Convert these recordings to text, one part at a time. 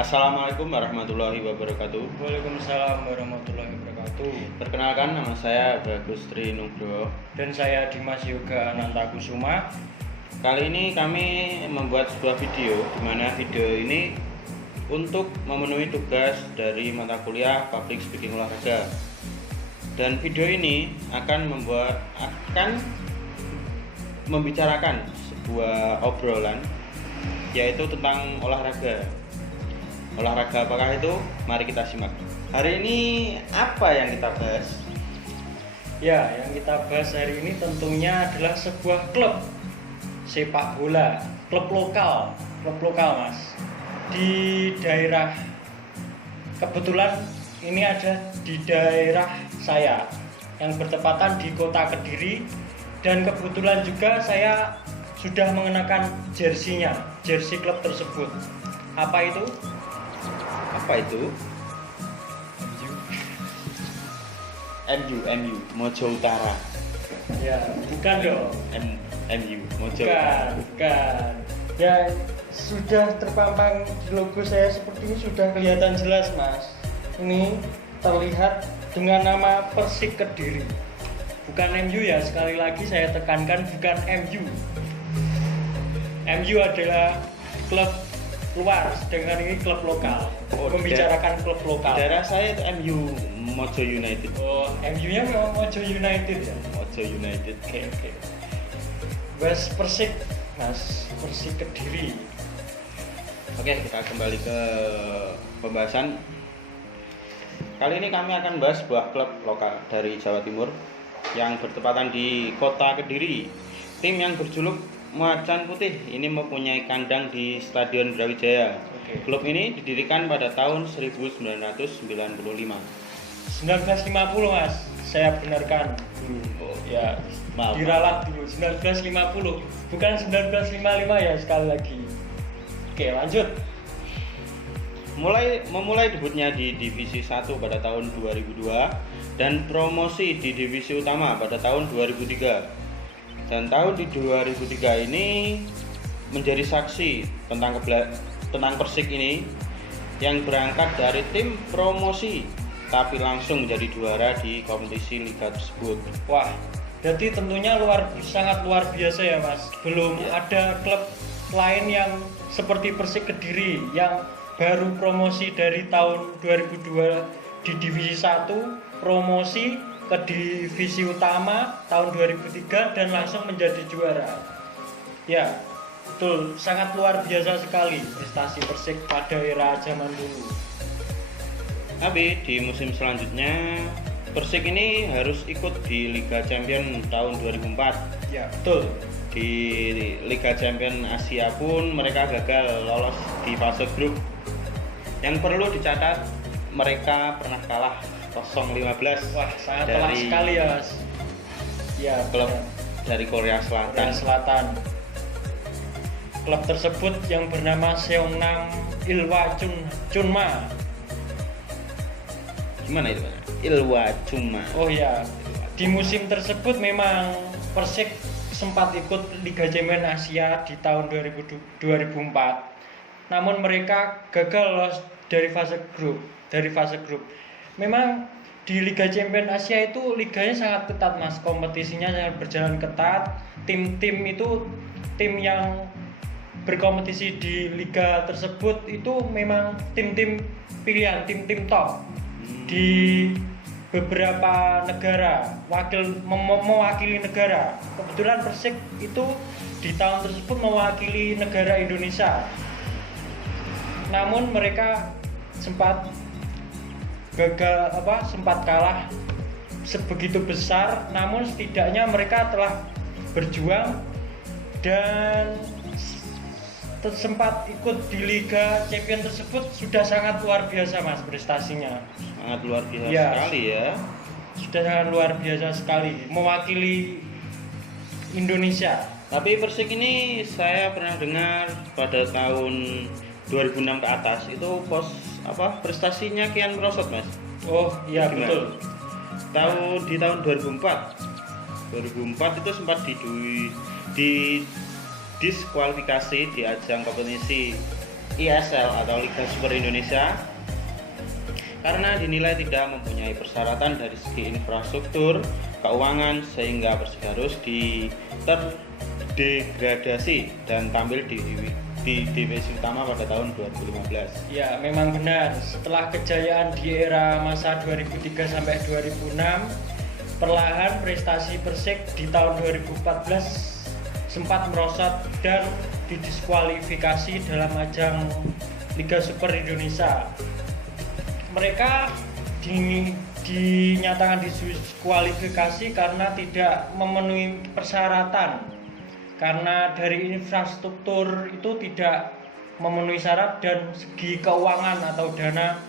Assalamualaikum warahmatullahi wabarakatuh. Waalaikumsalam warahmatullahi wabarakatuh. Perkenalkan, nama saya Bagus Tri Nugroho. Dan saya Dimas Yoga Anantakusuma. Kali ini kami membuat sebuah video, di mana video ini untuk memenuhi tugas dari mata kuliah Public Speaking Olahraga. Dan video ini akan membicarakan sebuah obrolan, yaitu tentang olahraga. Olahraga apakah itu? Mari kita simak. Hari ini apa yang kita bahas? Ya, yang kita bahas hari ini tentunya adalah sebuah klub sepak bola, klub lokal Mas. Di daerah, kebetulan ini ada di daerah saya yang bertepatan di kota Kediri, dan kebetulan juga saya sudah mengenakan jersey klub tersebut. Apa itu? MU Mojo Utara. Ya, bukan dong. MU Mojo Utara. Bukan. Ya, sudah terpampang di logo saya seperti ini, sudah kelihatan jelas, Mas. Ini terlihat dengan nama Persik Kediri. Bukan MU ya, sekali lagi saya tekankan, bukan MU. MU adalah klub luar, sedangkan ini klub lokal. Membicarakan klub lokal. Daerah saya itu MU Mojo United. Oh, MU-nya memang Mojo United ya. Mojo United. Oke. Bahas Persik, Mas. Persik Kediri. Oke, kita kembali ke pembahasan. Kali ini kami akan bahas sebuah klub lokal dari Jawa Timur yang bertepatan di kota Kediri. Tim yang berjuluk Macan Putih ini mempunyai kandang di Stadion Brawijaya. Oke. Klub ini didirikan pada tahun 1995. 1950, Mas. Saya benarkan dulu. Oh, Ya, maaf. diralat dulu. 1950, bukan 1955 ya, sekali lagi. Oke, lanjut. Memulai debutnya di Divisi 1 pada tahun 2002 dan promosi di Divisi Utama pada tahun 2003. Dan tahun di 2003 ini menjadi saksi tentang Persik ini yang berangkat dari tim promosi tapi langsung menjadi juara di kompetisi liga tersebut. Wah, berarti tentunya sangat luar biasa ya, Mas. Belum ada klub lain yang seperti Persik Kediri yang baru promosi dari tahun 2002 di Divisi 1, promosi ke Divisi Utama tahun 2003 dan langsung menjadi juara. Ya, betul, sangat luar biasa sekali prestasi Persik pada era zaman dulu. Tapi di musim selanjutnya Persik ini harus ikut di Liga Champion tahun 2004. Ya, betul. Di Liga Champion Asia pun mereka gagal lolos di fase grup. Yang perlu dicatat, mereka pernah kalah 0-15. Wah, sangat telak sekali ya, Mas. Ya, klub benar. dari Korea Selatan. Korea Selatan. Klub tersebut yang bernama Seongnam Ilhwa Chunma. Gimana itu? Ilhwa Chunma. Oh ya, di musim tersebut memang Persik sempat ikut Liga Champions Asia di tahun 2004. Namun mereka gagal lolos dari fase grup. Memang di Liga Champions Asia itu liganya sangat ketat, Mas. Kompetisinya sangat berjalan ketat. Tim-tim itu, tim yang berkompetisi di liga tersebut itu memang tim-tim pilihan, tim-tim top di beberapa negara, mewakili negara. Kebetulan Persik itu di tahun tersebut mewakili negara Indonesia. Namun mereka sempat kalah sebegitu besar, namun setidaknya mereka telah berjuang dan sempat ikut di Liga Champion tersebut. Sudah sangat luar biasa, Mas, prestasinya. Sangat luar biasa Ya. sekali ya. Sudah sangat luar biasa sekali mewakili Indonesia. Tapi Persik ini saya pernah dengar pada tahun 2006 ke atas itu prestasinya kian merosot, Mas. Oh iya, Gimana? betul. Di tahun 2004 itu sempat di diskualifikasi di ajang kompetisi ISL atau Liga Super Indonesia karena dinilai tidak mempunyai persyaratan dari segi infrastruktur, keuangan sehingga Persik harus terdegradasi dan tampil di divisi utama pada tahun 2015. Ya, memang benar. Setelah kejayaan di era masa 2003 sampai 2006, perlahan prestasi Persik di tahun 2014 sempat merosot dan didiskualifikasi dalam ajang Liga Super Indonesia. Mereka dinyatakan diskualifikasi karena tidak memenuhi persyaratan, karena dari infrastruktur itu tidak memenuhi syarat dan segi keuangan atau dana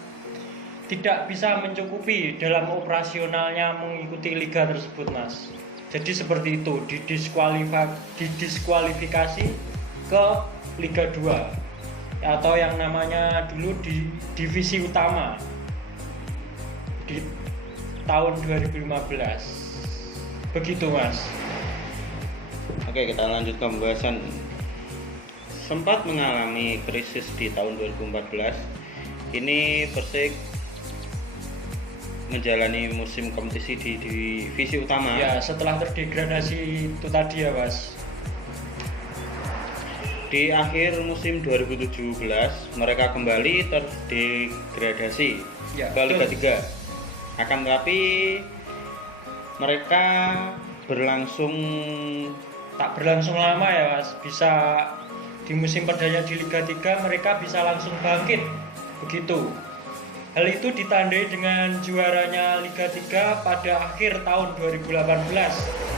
tidak bisa mencukupi dalam operasionalnya mengikuti liga tersebut, Mas. Jadi seperti itu, didiskualifikasi ke Liga 2 atau yang namanya dulu di divisi utama di tahun 2015. Begitu, Mas. Oke, kita lanjut ke pembahasan. Sempat mengalami krisis di tahun 2014. Ini Persik menjalani musim kompetisi di divisi utama. Ya, setelah terdegradasi itu tadi ya, Mas. Di akhir musim 2017, mereka kembali terdegradasi ke Liga 3. Akan tetapi mereka tak berlangsung lama ya, Mas. Bisa di musim perdana di Liga 3 mereka bisa langsung bangkit. Begitu. Hal itu ditandai dengan juaranya Liga 3 pada akhir tahun 2018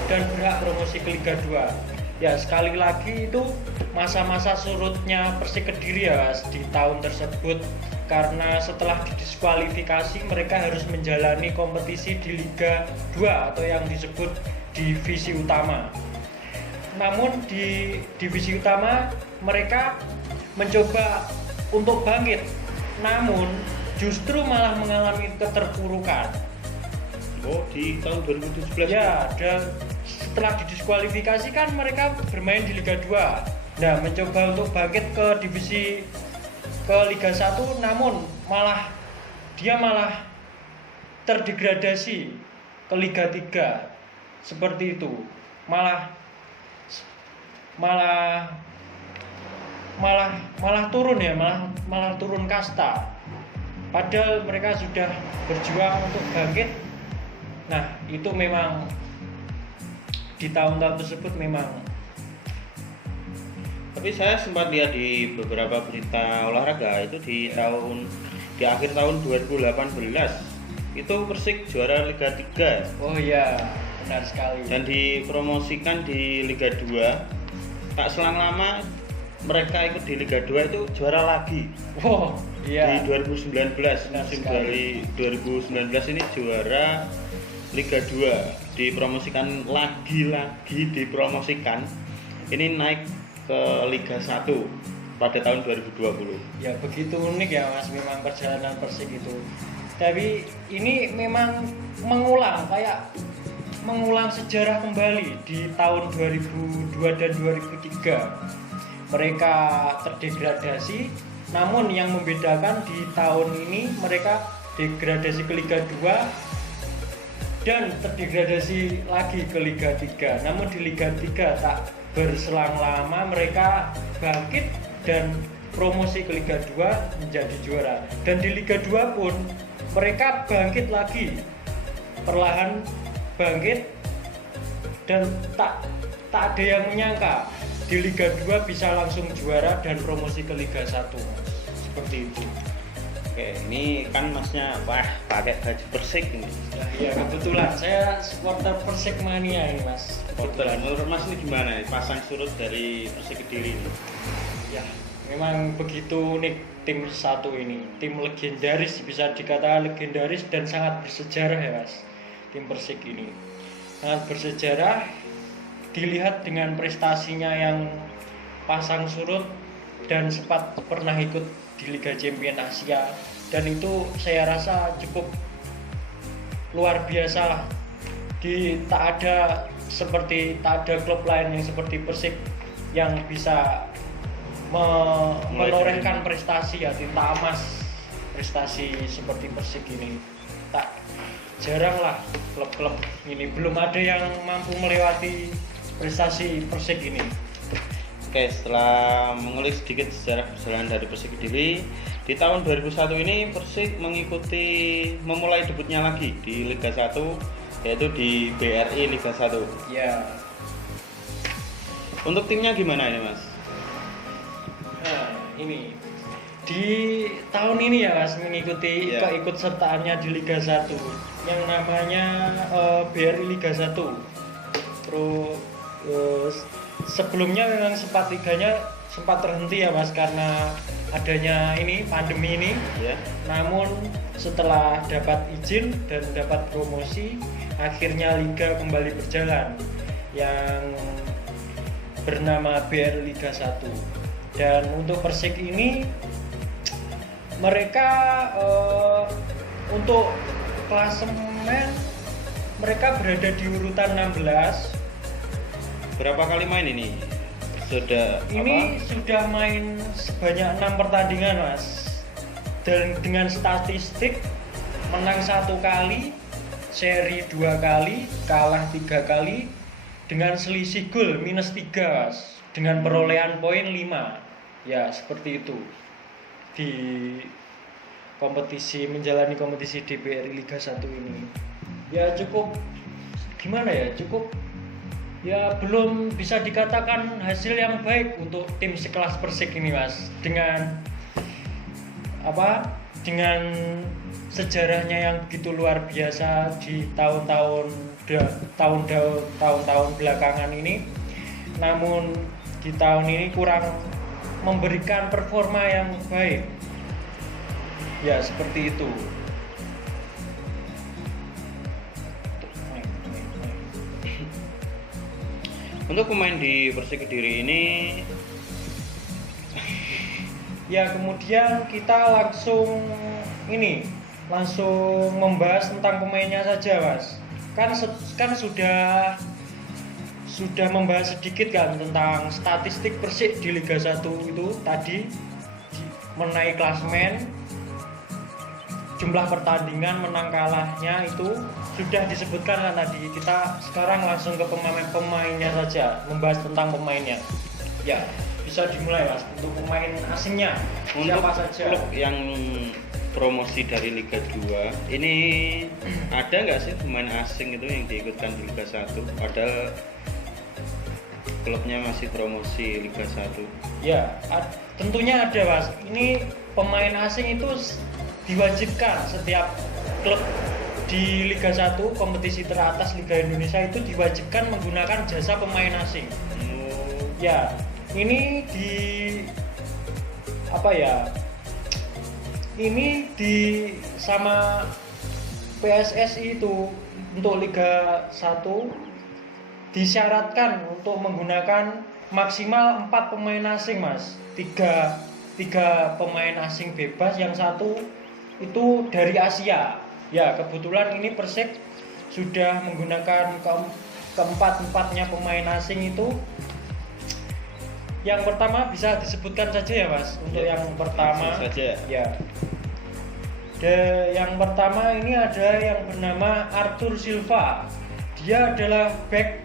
dan berhak promosi ke Liga 2. Ya, sekali lagi itu masa-masa surutnya Persik Kediri ya, Mas, di tahun tersebut, karena setelah didiskualifikasi mereka harus menjalani kompetisi di Liga 2 atau yang disebut divisi utama. Namun di divisi utama mereka mencoba untuk bangkit, namun justru malah mengalami keterpurukan. Oh, di tahun 2017 ya, dan setelah didiskualifikasi kan mereka bermain di Liga 2. Nah, mencoba untuk bangkit ke Liga 1, namun dia malah terdegradasi ke Liga 3. Seperti itu. Malah turun ya, malah turun kasta. Padahal mereka sudah berjuang untuk bangkit. Nah, itu memang di tahun-tahun tersebut memang. Tapi saya sempat lihat di beberapa berita olahraga itu di akhir tahun 2018 itu Persik juara Liga 3. Oh iya, benar sekali. Dan dipromosikan di Liga 2. Tak selang lama mereka ikut di Liga 2 itu juara lagi. Oh iya. Di 2019, benar musim sekali. dari 2019 ini juara Liga 2, dipromosikan lagi dipromosikan. Ini naik ke Liga 1 pada tahun 2020. Ya, begitu unik ya, Mas, memang perjalanan Persik itu. Tapi ini memang mengulang sejarah kembali di tahun 2002 dan 2003. Mereka terdegradasi, namun yang membedakan di tahun ini mereka degradasi ke Liga 2 dan terdegradasi lagi ke Liga 3. Namun di Liga 3 tak berselang lama mereka bangkit dan promosi ke Liga 2 menjadi juara. Dan di Liga 2 pun mereka bangkit lagi, perlahan bangkit, dan tak ada yang menyangka di Liga 2 bisa langsung juara dan promosi ke Liga 1. Seperti itu. Oke, ini kan masnya pakai baju Persik ini. Nah, iya, kebetulan saya supporter Persik mania ini, Mas. Kebetulan. Menurut Mas ini gimana pasang surut dari Persik Kediri ini? Ya, memang begitu unik tim satu ini. Tim legendaris, bisa dikatakan legendaris dan sangat bersejarah ya, Mas. Tim Persik ini sangat bersejarah, dilihat dengan prestasinya yang pasang surut dan sempat pernah ikut di Liga Champions Asia, dan itu saya rasa cukup luar biasa lah. Tak ada klub lain yang seperti Persik yang bisa menorehkan prestasi ya, tinta emas prestasi seperti Persik ini. Tak jarang lah klub-klub ini, belum ada yang mampu melewati prestasi Persik ini. Oke, setelah mengulik sedikit sejarah perjalanan dari Persik Kediri, di tahun 2001 ini Persik memulai debutnya lagi di Liga 1, yaitu di BRI Liga 1. Ya. Untuk timnya gimana ini, Mas? Nah, ini di tahun ini ya Mas, mengikuti keikut sertaannya di Liga 1 yang namanya BRI Liga 1. Terus sebelumnya memang liganya sempat terhenti ya Mas, karena adanya ini pandemi ini. Namun setelah dapat izin dan dapat promosi, akhirnya liga kembali berjalan yang bernama BRI Liga 1. Dan untuk Persik ini mereka untuk klasemen mereka berada di urutan 16. Berapa kali main ini? Sudah main sebanyak 6 pertandingan Mas. Dan dengan statistik menang 1 kali, seri 2 kali, kalah 3 kali, dengan selisih gol -3 Mas. Dengan perolehan poin 5. Ya, seperti itu. Di menjalani kompetisi di BRI Liga 1 ini. Ya cukup gimana ya? Ya belum bisa dikatakan hasil yang baik untuk tim sekelas Persik ini Mas, dengan sejarahnya yang begitu luar biasa di tahun-tahun belakangan ini. Namun di tahun ini kurang memberikan performa yang baik. Ya seperti itu. Untuk pemain di Persik Kediri ini, ya kemudian kita langsung membahas tentang pemainnya saja Mas. Kan sudah membahas sedikit kan tentang statistik Persik di Liga 1 itu tadi, menaik klasemen, jumlah pertandingan, menang kalahnya itu sudah disebutkan kan tadi. Kita sekarang langsung ke pemainnya saja, membahas tentang pemainnya. Ya, bisa dimulai Mas untuk pemain asingnya. Siapa saja? Klub yang promosi dari Liga 2 ini ada nggak sih pemain asing itu yang diikutkan di Liga 1? Padahal klubnya masih promosi Liga 1. Ya, tentunya ada Mas. Ini pemain asing itu diwajibkan, setiap klub di Liga 1 kompetisi teratas Liga Indonesia itu diwajibkan menggunakan jasa pemain asing. Ya, ini sama PSSI itu untuk Liga 1 disyaratkan untuk menggunakan maksimal 4 pemain asing Mas. 3 pemain asing bebas, yang 1 itu dari Asia. Ya, kebetulan ini Persik sudah menggunakan keempat-empatnya pemain asing itu. Yang pertama bisa disebutkan saja ya Mas. Untuk yang pertama saja. Ya. Yang pertama ini ada yang bernama Arthur Silva. Dia adalah back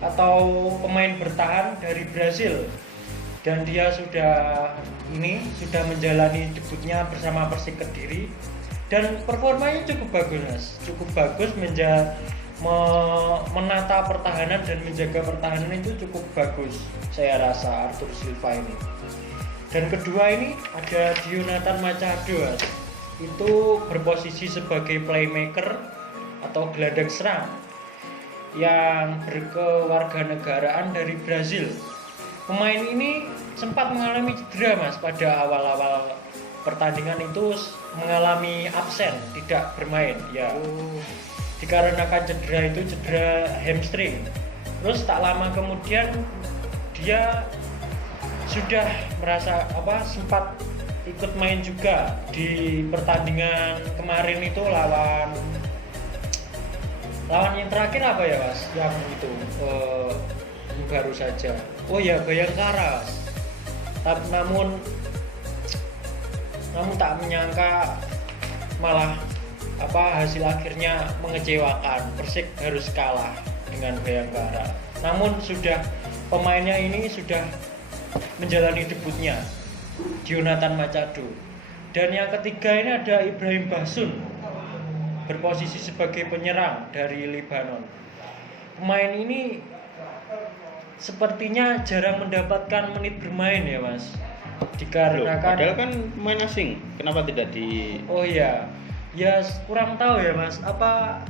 atau pemain bertahan dari Brasil. Dan dia sudah menjalani debutnya bersama Persik Kediri. Dan performanya cukup bagus Mas, cukup bagus, menata pertahanan dan menjaga pertahanan itu cukup bagus saya rasa Arthur Silva ini. Dan kedua ini ada Dionatan Machado Mas. Itu berposisi sebagai playmaker atau gelandang serang yang berkewarganegaraan dari Brazil. Pemain ini sempat mengalami cedera Mas pada awal-awal pertandingan itu, mengalami absen, tidak bermain ya. Dikarenakan cedera hamstring. Terus tak lama kemudian dia sudah merasa sempat ikut main juga di pertandingan kemarin itu lawan yang terakhir apa ya Mas? Yang itu baru saja. Oh ya, Bayangkara. namun tak menyangka malah hasil akhirnya mengecewakan. Persik harus kalah dengan Bayangkara. Namun pemainnya ini sudah menjalani debutnya, Jonathan Machado. Dan yang ketiga ini ada Ibrahim Basun, berposisi sebagai penyerang dari Lebanon. Pemain ini sepertinya jarang mendapatkan menit bermain ya Mas. Dikarenakan padahal kan pemain asing, kenapa tidak di... Oh iya, ya kurang tahu ya Mas, apa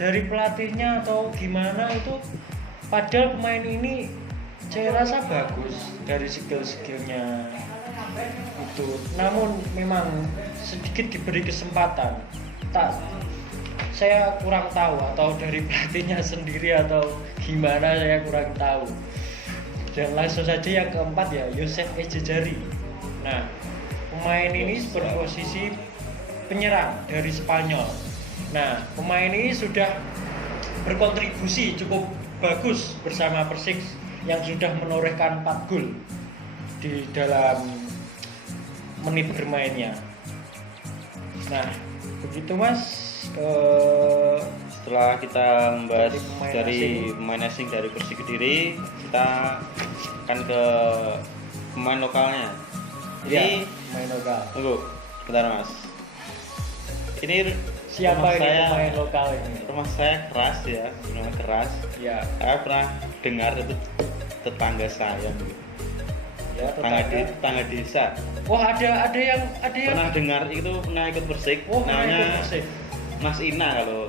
dari pelatihnya atau gimana itu. Padahal pemain ini saya rasa bagus dari skill-skillnya itu, namun memang sedikit diberi kesempatan. Saya kurang tahu, atau dari pelatihnya sendiri atau gimana, saya kurang tahu. Dan langsung saja yang keempat ya, Youssef Ejejari. Nah, pemain ini berposisi penyerang dari Spanyol. Nah, pemain ini sudah berkontribusi cukup bagus bersama Persik yang sudah menorehkan 4 gol di dalam menit bermainnya. Nah, begitu Mas. Setelah kita membahas dari pemain asing dari Persik Kediri, kita akan ke pemain lokalnya. Ini pemain lokal. Tunggu, bentar Mas. Ini siapa ini pemain lokal ini? Rumah saya keras ya, rumah keras. Ya. Saya pernah dengar itu tetangga saya. Ya, tetangga desa. Wah, ada yang pernah dengar itu, pernah ikut Persik. Namanya Mas Ina kalau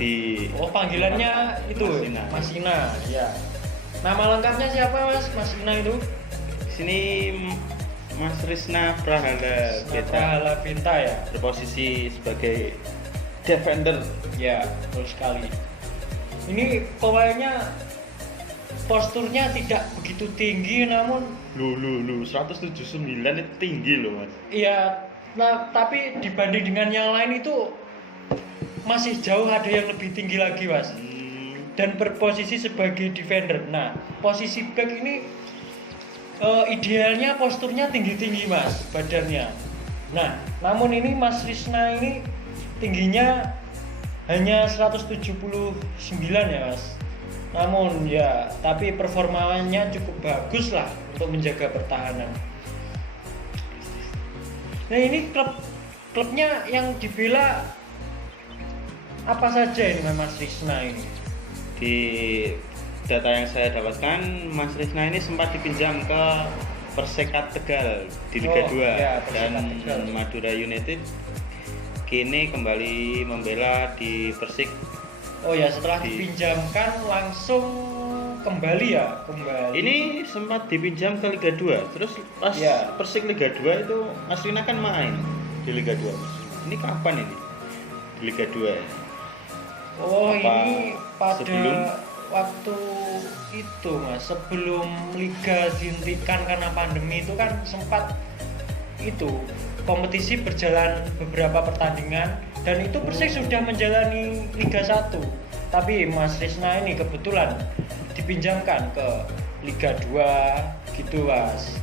di... Oh, panggilannya itu Mas Ina. Ya. Nama lengkapnya siapa Mas Ina itu? Di sini Mas Risna Prahala Binta ya. Berposisi sebagai defender. Ya, betul sekali. Ini pemainnya posturnya tidak begitu tinggi, namun 179 itu tinggi loh Mas. Iya, nah tapi dibanding dengan yang lain itu masih jauh ada yang lebih tinggi lagi Mas. Dan berposisi sebagai defender. Nah, posisi back ini idealnya posturnya tinggi-tinggi Mas, badannya. Nah, namun ini Mas Risna ini tingginya hanya 179 ya Mas. Namun ya, tapi performanya cukup bagus lah untuk menjaga pertahanan. Nah, ini klubnya yang dibela apa saja ini Mas Risna ini? Di data yang saya dapatkan, Mas Risna ini sempat dipinjam ke Persekat Tegal di Liga 2 ya, dan Tegal. Madura United kini kembali membela di Persik. Oh ya, setelah dipinjamkan langsung kembali ya, Ini sempat dipinjam ke Liga 2, terus pas Persik Liga 2 itu Mas Risna kan main di Liga 2. Ini kapan ini di Liga 2? Oh, ini pada sebelum? Waktu itu Mas, sebelum liga dihentikan karena pandemi itu kan sempat itu kompetisi berjalan beberapa pertandingan dan itu Persik sudah menjalani Liga 1. Tapi Mas Risna ini kebetulan dipinjamkan ke Liga 2 gitu Mas.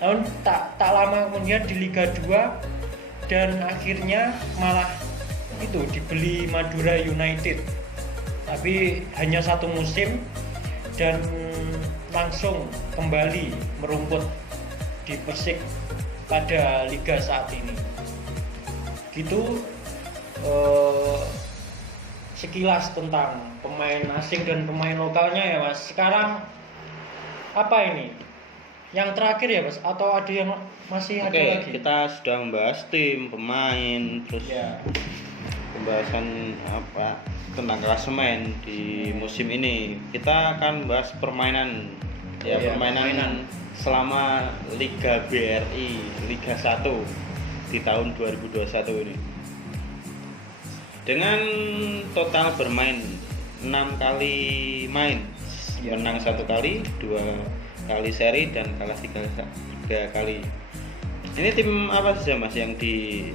Namun tak lama kemudian di Liga 2 dan akhirnya malah itu dibeli Madura United, tapi hanya 1 musim dan langsung kembali merumput di Persik pada liga saat ini. Gitu sekilas tentang pemain asing dan pemain lokalnya ya Mas. Sekarang apa ini? Yang terakhir ya Mas, atau ada yang masih ada lagi? Kita sudah membahas tim, pemain, terus pembahasan tentang klasemen di musim ini. Kita akan bahas permainan permainan selama Liga BRI Liga 1 di tahun 2021 ini. Dengan total bermain 6 kali main, menang 1 kali, 2 kali seri dan kalah 3 kali. Ini tim apa saja Mas yang di...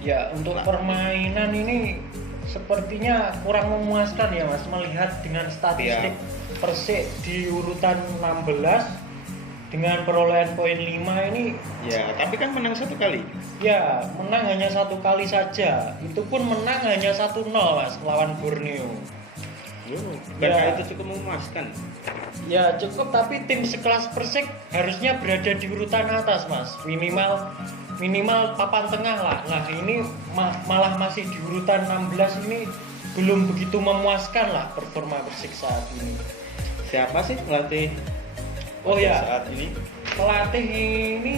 Ya, untuk permainan ini sepertinya kurang memuaskan ya Mas, melihat dengan statistik Persik di urutan 16 dengan perolehan poin 5 ini Ya, tapi kan menang 1 kali. ya menang hanya 1 kali saja. Itu pun menang hanya 1-0 Mas melawan Borneo. Bukankah Ya. itu cukup memuaskan? Ya cukup, tapi tim sekelas Persik harusnya berada di urutan atas Mas. Minimal papan tengah lah. Nah ini malah masih di urutan 16, ini belum begitu memuaskan lah performa Persik saat ini. Siapa sih pelatih Oh ya, saat ini? pelatih ini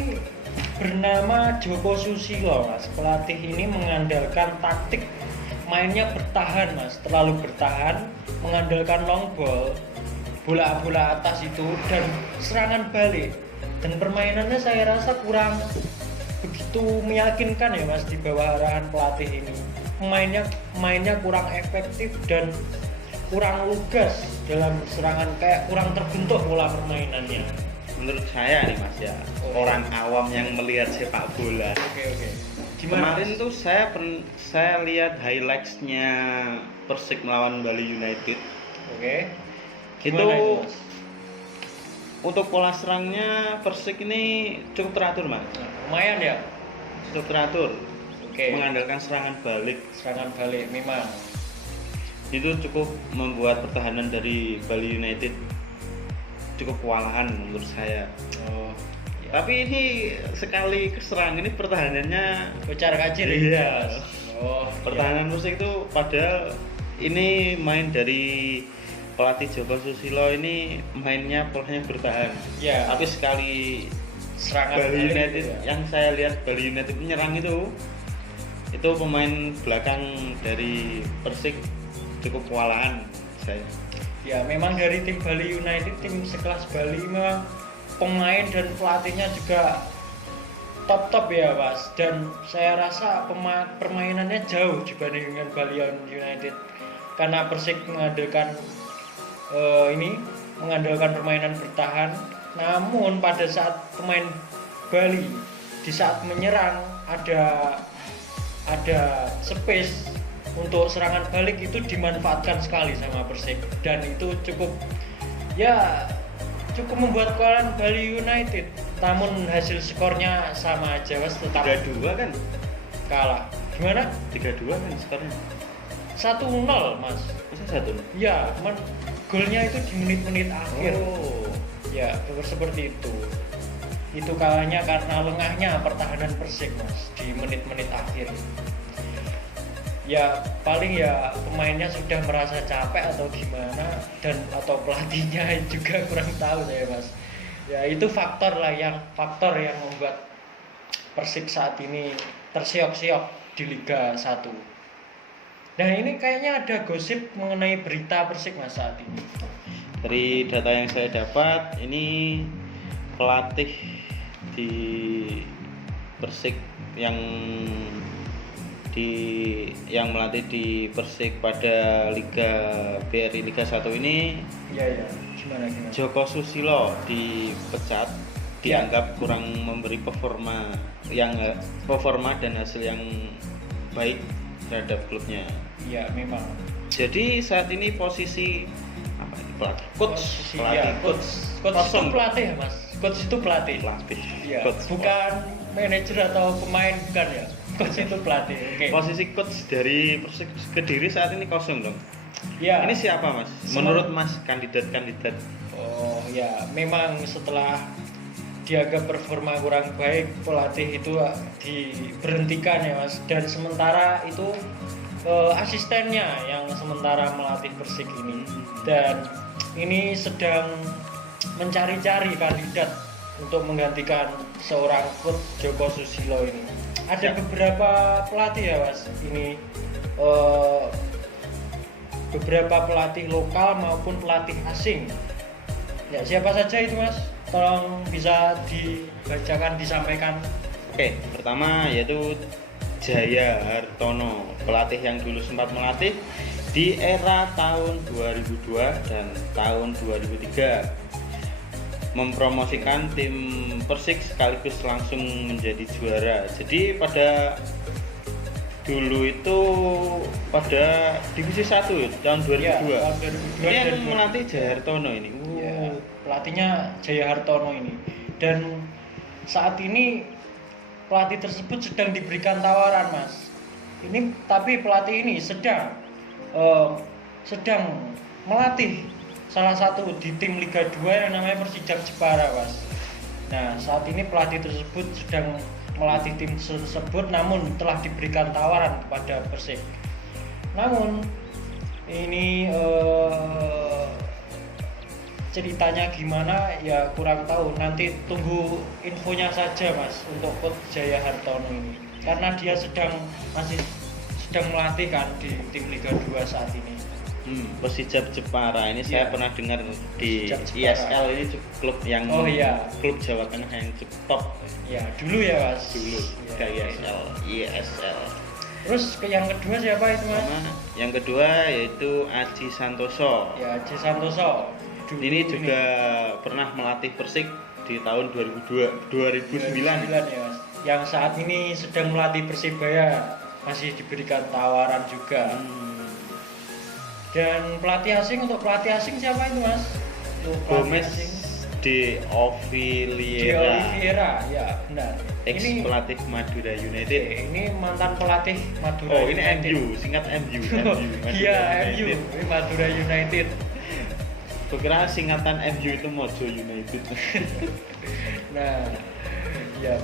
bernama Joko Susilo Mas. Pelatih ini mengandalkan taktik mainnya bertahan Mas, terlalu bertahan, mengandalkan long ball, bola-bola atas itu, dan serangan balik. Dan permainannya saya rasa kurang begitu meyakinkan ya Mas di bawah arahan pelatih ini. Mainnya kurang efektif dan kurang lugas dalam serangan, kayak kurang terbentuk pola permainannya. Menurut saya nih Mas ya, Oh. orang awam yang melihat sepak bola. Oke. Gimana? Kemarin Mas? tuh saya lihat highlights-nya Persik melawan Bali United. Oke. Itu Gimana Mas? untuk pola serangnya Persik ini cukup teratur, Mas. Nah, lumayan ya. Cukup teratur. Oke. Mengandalkan serangan balik. Serangan balik memang. Itu cukup membuat pertahanan dari Bali United cukup kewalahan menurut saya. Oh. Tapi ini sekali keserang ini pertahanannya Kocar kacir Iya. Mas. Oh, pertahanan Persik itu padahal ini main dari pelatih Joko Susilo ini mainnya polanya bertahan. Ya. Tapi sekali Serangan Bali balik United gitu ya. yang saya lihat Bali United menyerang itu pemain belakang dari Persik cukup kewalahan saya. Ya, memang dari tim Bali United, tim sekelas Bali memang pemain dan pelatihnya juga top ya Mas, dan saya rasa permainannya jauh dibanding dengan Bali United, karena Persik mengandalkan mengandalkan permainan bertahan. Namun pada saat pemain Bali di saat menyerang ada space untuk serangan balik, itu dimanfaatkan sekali sama Persik, dan itu cukup membuat kewalahan Bali United. Namun hasil skornya sama aja Mas, tetap 3-2 kan? kalah. Gimana? 3-2 kan skornya. 1-0 Mas. Masa 1? Ya, golnya itu di menit-menit akhir. Oh. Ya, seperti itu. Itu kalahnya karena lengahnya pertahanan Persik Mas di menit-menit akhir. Ya paling ya pemainnya sudah merasa capek atau gimana, dan atau pelatihnya juga kurang tahu saya Mas. Ya itu faktor yang membuat Persik saat ini tersiok-siok di Liga 1. Nah ini kayaknya ada gosip mengenai berita Persik Mas saat ini. Dari data yang saya dapat, ini pelatih di Persik yang melatih di Persik pada Liga BRI Liga 1 ini, Ya gimana? Joko Susilo dipecat, dianggap kurang memberi performa dan hasil yang baik terhadap klubnya. Iya memang. Jadi saat ini posisi apa ini, pelatih coach Coach itu pelatih ya Mas. Coach itu pelatih. Iya. Coach. Bukan manajer atau pemain, bukan ya. Coach itu pelatih. Oke. Posisi coach dari Persik Kediri saat ini kosong dong. Ya. Ini siapa Mas? Menurut Mas kandidat? Oh ya, memang setelah dianggap performa kurang baik, pelatih itu diberhentikan ya Mas. Dan sementara itu asistennya yang sementara melatih Persik ini. Dan ini sedang mencari-cari kandidat untuk menggantikan seorang coach Joko Susilo ini. Ada beberapa pelatih ya Mas. Ini beberapa pelatih lokal maupun pelatih asing. Ya siapa saja itu Mas? Tolong bisa dibacakan, disampaikan. Oke, pertama yaitu Jaya Hartono, pelatih yang dulu sempat melatih di era tahun 2002 dan tahun 2003, mempromosikan tim Persik sekaligus langsung menjadi juara. Jadi pada dulu itu pada divisi 1 tahun 2002. Ya, tahun 2002 Ini yang dan melatih Jaya Hartono ini. Ya, pelatihnya Jaya Hartono ini. Dan saat ini pelatih tersebut sedang diberikan tawaran, Mas. Ini tapi pelatih ini sedang melatih salah satu di tim Liga 2 yang namanya Persijap Jepara, Mas. Nah, saat ini pelatih tersebut sedang melatih tim tersebut, namun telah diberikan tawaran kepada Persik. Namun ini ceritanya gimana ya kurang tahu. Nanti tunggu infonya saja, Mas, untuk Coach Jaya Hartono ini, karena dia masih sedang melatih kan di tim Liga 2 saat ini. Persijap Jepara ini saya pernah dengar di ISL, ini klub yang klub Jawa Tengah yang top. Ya, dulu ya, Mas. Dulu kayak ISL. Terus yang kedua siapa itu, Mas? Yang kedua yaitu Aji Santoso. Ya, Aji Santoso. Ini juga pernah melatih Persik di tahun 2009 ya, Mas. Yang saat ini sedang melatih Persibaya, masih diberikan tawaran juga. Dan pelatih asing, untuk pelatih asing siapa itu, Mas? Gomez de Oliveira. Ya benar. Ex pelatih Madura United. Ini mantan pelatih Madura United. Oh, ini MU, singkat MU. Iya, MU. Ini Madura United. Kira singkatan MU itu Mojo United. Nah, ya.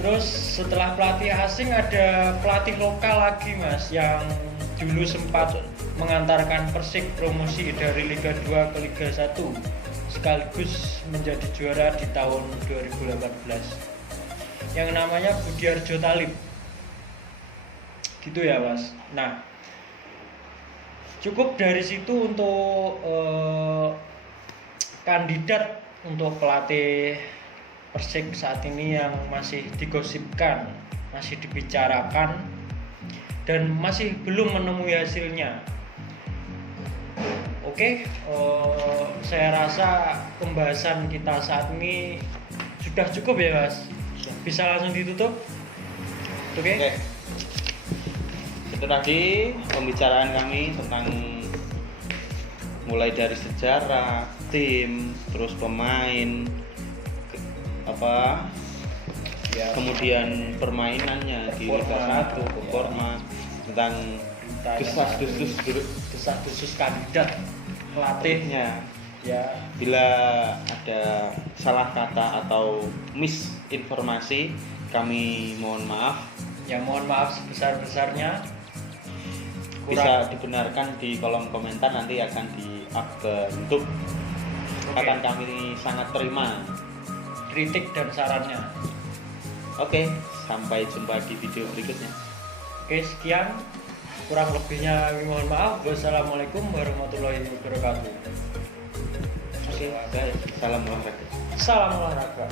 Terus setelah pelatih asing ada pelatih lokal lagi, Mas, yang dulu sempat mengantarkan Persik promosi dari Liga 2 ke Liga 1 sekaligus menjadi juara di tahun 2018, yang namanya Budiarjo Talib. Gitu ya, Mas. Nah, cukup dari situ untuk kandidat untuk pelatih Persik saat ini yang masih digosipkan, masih dibicarakan, dan masih belum menemui hasilnya. Oke, saya rasa pembahasan kita saat ini sudah cukup ya, Mas. Bisa langsung ditutup. Oke. Itu tadi pembicaraan kami tentang mulai dari sejarah, tim, terus pemain, kemudian permainannya di Liga 1, performa, tentang desas-desus kandidat pelatihnya. Ya, bila ada salah kata atau misinformasi, kami mohon maaf. Ya, mohon maaf sebesar-besarnya. Bisa dibenarkan di kolom komentar, nanti akan di-up bentuk. Akan kami sangat terima kritik dan sarannya. Oke, sampai jumpa di video berikutnya. Oke, sekian. Kurang lebihnya mohon maaf. Wassalamualaikum warahmatullahi wabarakatuh. Oke, guys. Salam olahraga. Salam olahraga.